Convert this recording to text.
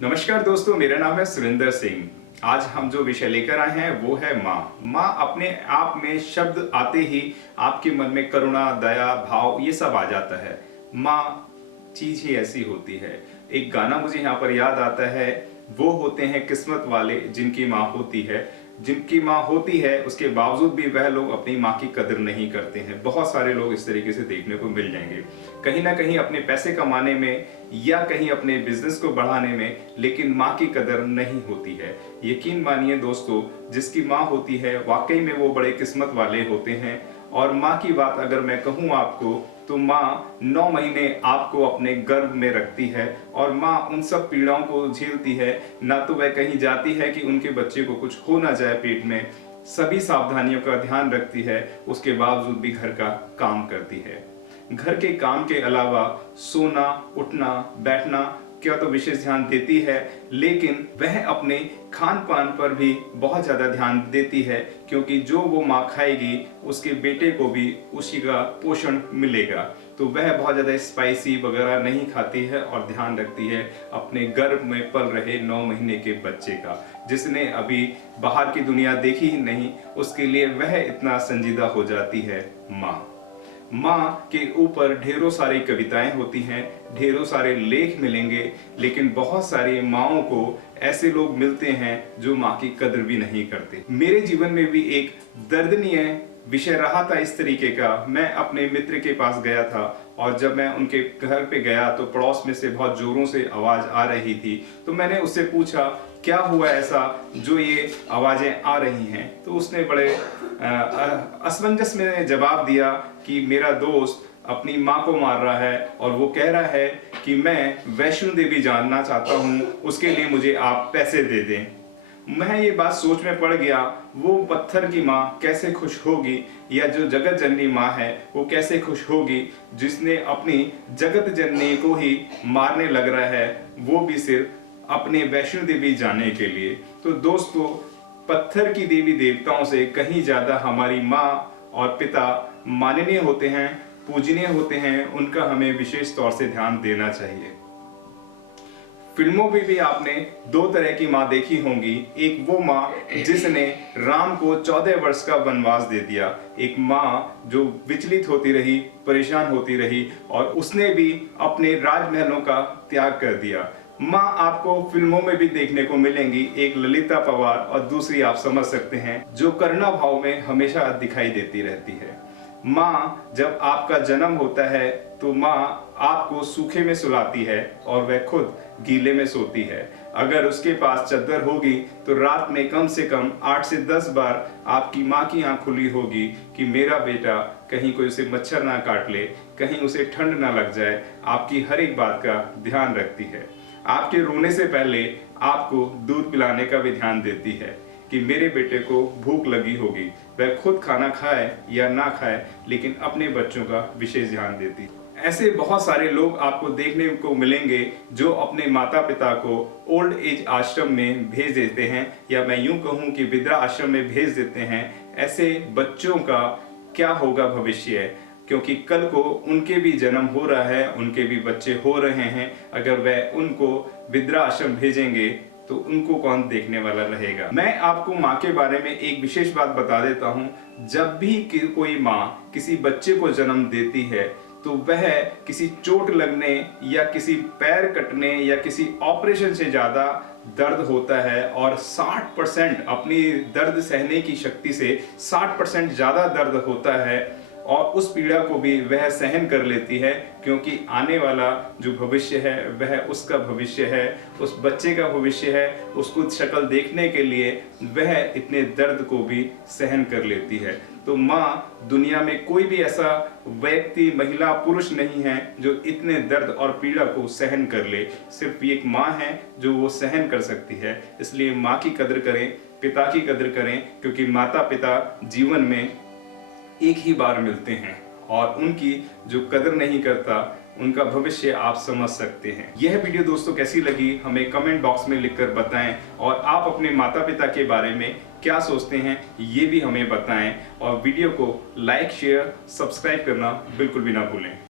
नमस्कार दोस्तों, मेरा नाम है सुरेंद्र सिंह। आज हम जो विषय लेकर आए हैं वो है माँ। माँ अपने आप में शब्द आते ही आपके मन में करुणा, दया, भाव ये सब आ जाता है। माँ चीज ही ऐसी होती है। एक गाना मुझे यहाँ पर याद आता है, वो होते हैं किस्मत वाले जिनकी माँ होती है। जिनकी माँ होती है उसके बावजूद भी वह लोग अपनी माँ की कदर नहीं करते हैं। बहुत सारे लोग इस तरीके से देखने को मिल जाएंगे, कहीं ना कहीं अपने पैसे कमाने में या कहीं अपने बिजनेस को बढ़ाने में, लेकिन माँ की कदर नहीं होती है। यकीन मानिए दोस्तों, जिसकी माँ होती है वाकई में वो बड़े किस्मत वाले होते हैं। और माँ की बात अगर मैं कहूँ आपको, तो माँ 9 महीने आपको अपने गर्भ में रखती है और माँ उन सब पीड़ाओं को झेलती है। ना तो वह कहीं जाती है कि उनके बच्चे को कुछ हो ना जाए पेट में, सभी सावधानियों का ध्यान रखती है। उसके बावजूद भी घर का काम करती है। घर के काम के अलावा सोना, उठना, बैठना क्या तो विशेष ध्यान देती है, लेकिन वह अपने खान पान पर भी बहुत ज्यादा ध्यान देती है, क्योंकि जो वो माँ खाएगी उसके बेटे को भी उसी का पोषण मिलेगा। तो वह बहुत ज्यादा स्पाइसी वगैरह नहीं खाती है और ध्यान रखती है अपने गर्भ में पल रहे 9 महीने के बच्चे का, जिसने अभी बाहर की दुनिया देखी ही नहीं। उसके लिए वह इतना संजीदा हो जाती है माँ। माँ के ऊपर ढेरों सारी कविताएं होती हैं, ढेरों सारे लेख मिलेंगे, लेकिन बहुत सारी माँओं को ऐसे लोग मिलते हैं जो माँ की कदर भी नहीं करते। मेरे जीवन में भी एक दर्दनीय विषय रहा था इस तरीके का। मैं अपने मित्र के पास गया था और जब मैं उनके घर पे गया तो पड़ोस में से बहुत जोरों से आवाज आ रही थी। तो मैंने उससे पूछा, क्या हुआ ऐसा जो ये आवाजें आ रही हैं? तो उसने बड़े असमंजस में जवाब दिया कि मेरा दोस्त अपनी माँ को मार रहा है और वो कह रहा है कि मैं वैष्णो देवी जानना चाहता हूँ, उसके लिए मुझे आप पैसे दे दें। मैं ये बात सोच में पड़ गया, वो पत्थर की माँ कैसे खुश होगी, या जो जगत जननी माँ है वो कैसे खुश होगी, जिसने अपनी जगत जननी को ही मारने लग रहा है, वो भी सिर्फ अपने वैष्णो देवी जाने के लिए। तो दोस्तों, पत्थर की देवी देवताओं से कहीं ज्यादा हमारी माँ और पिता माननीय होते हैं, पूजनीय होते हैं। उनका हमें विशेष तौर से ध्यान देना चाहिए। फिल्मों में भी आपने 2 तरह की माँ देखी होंगी। एक वो माँ जिसने राम को 14 वर्ष का वनवास दे दिया, एक माँ जो विचलित होती रही, परेशान होती रही और उसने भी अपने राजमहलों का त्याग कर दिया। माँ आपको फिल्मों में भी देखने को मिलेंगी, एक ललिता पवार और दूसरी आप समझ सकते हैं जो करुणा भाव में हमेशा दिखाई देती रहती है। माँ जब आपका जन्म होता है तो माँ आपको सूखे में सुलाती है और वह खुद गीले में सोती है। अगर उसके पास चद्दर होगी तो रात में कम से कम 8 से 10 बार आपकी माँ की आंख खुली होगी कि मेरा बेटा कहीं कोई उसे मच्छर ना काट ले, कहीं उसे ठंड ना लग जाए। आपकी हर एक बात का ध्यान रखती है। आपके रोने से पहले आपको दूध पिलाने का भी ध्यान देती है कि मेरे बेटे को भूख लगी होगी। वह खुद खाना खाए या ना खाए, लेकिन अपने बच्चों का विशेष ध्यान देती है। ऐसे बहुत सारे लोग आपको देखने को मिलेंगे जो अपने माता पिता को ओल्ड एज आश्रम में भेज देते हैं, या मैं यूं कहूं कि वृद्धा आश्रम में भेज देते हैं। ऐसे बच्चों का क्या होगा भविष्य, क्योंकि कल को उनके भी जन्म हो रहा है, उनके भी बच्चे हो रहे हैं। अगर वह उनको वृद्धाश्रम भेजेंगे तो उनको कौन देखने वाला रहेगा। मैं आपको माँ के बारे में एक विशेष बात बता देता हूँ। जब भी कोई माँ किसी बच्चे को जन्म देती है तो वह किसी चोट लगने या किसी पैर कटने या किसी ऑपरेशन से ज्यादा दर्द होता है, और 60% अपनी दर्द सहने की शक्ति से 60% ज्यादा दर्द होता है, और उस पीड़ा को भी वह सहन कर लेती है, क्योंकि आने वाला जो भविष्य है वह उसका भविष्य है, उस बच्चे का भविष्य है। उसको शक्ल देखने के लिए वह इतने दर्द को भी सहन कर लेती है। तो माँ, दुनिया में कोई भी ऐसा व्यक्ति, महिला, पुरुष नहीं है जो इतने दर्द और पीड़ा को सहन कर ले। सिर्फ एक माँ है जो वो सहन कर सकती है। इसलिए माँ की कदर करें, पिता की कदर करें, क्योंकि माता पिता जीवन में एक ही बार मिलते हैं और उनकी जो कदर नहीं करता उनका भविष्य आप समझ सकते हैं। यह वीडियो दोस्तों कैसी लगी हमें कमेंट बॉक्स में लिखकर बताएं, और आप अपने माता पिता के बारे में क्या सोचते हैं ये भी हमें बताएं, और वीडियो को लाइक, शेयर, सब्सक्राइब करना बिल्कुल भी ना भूलें।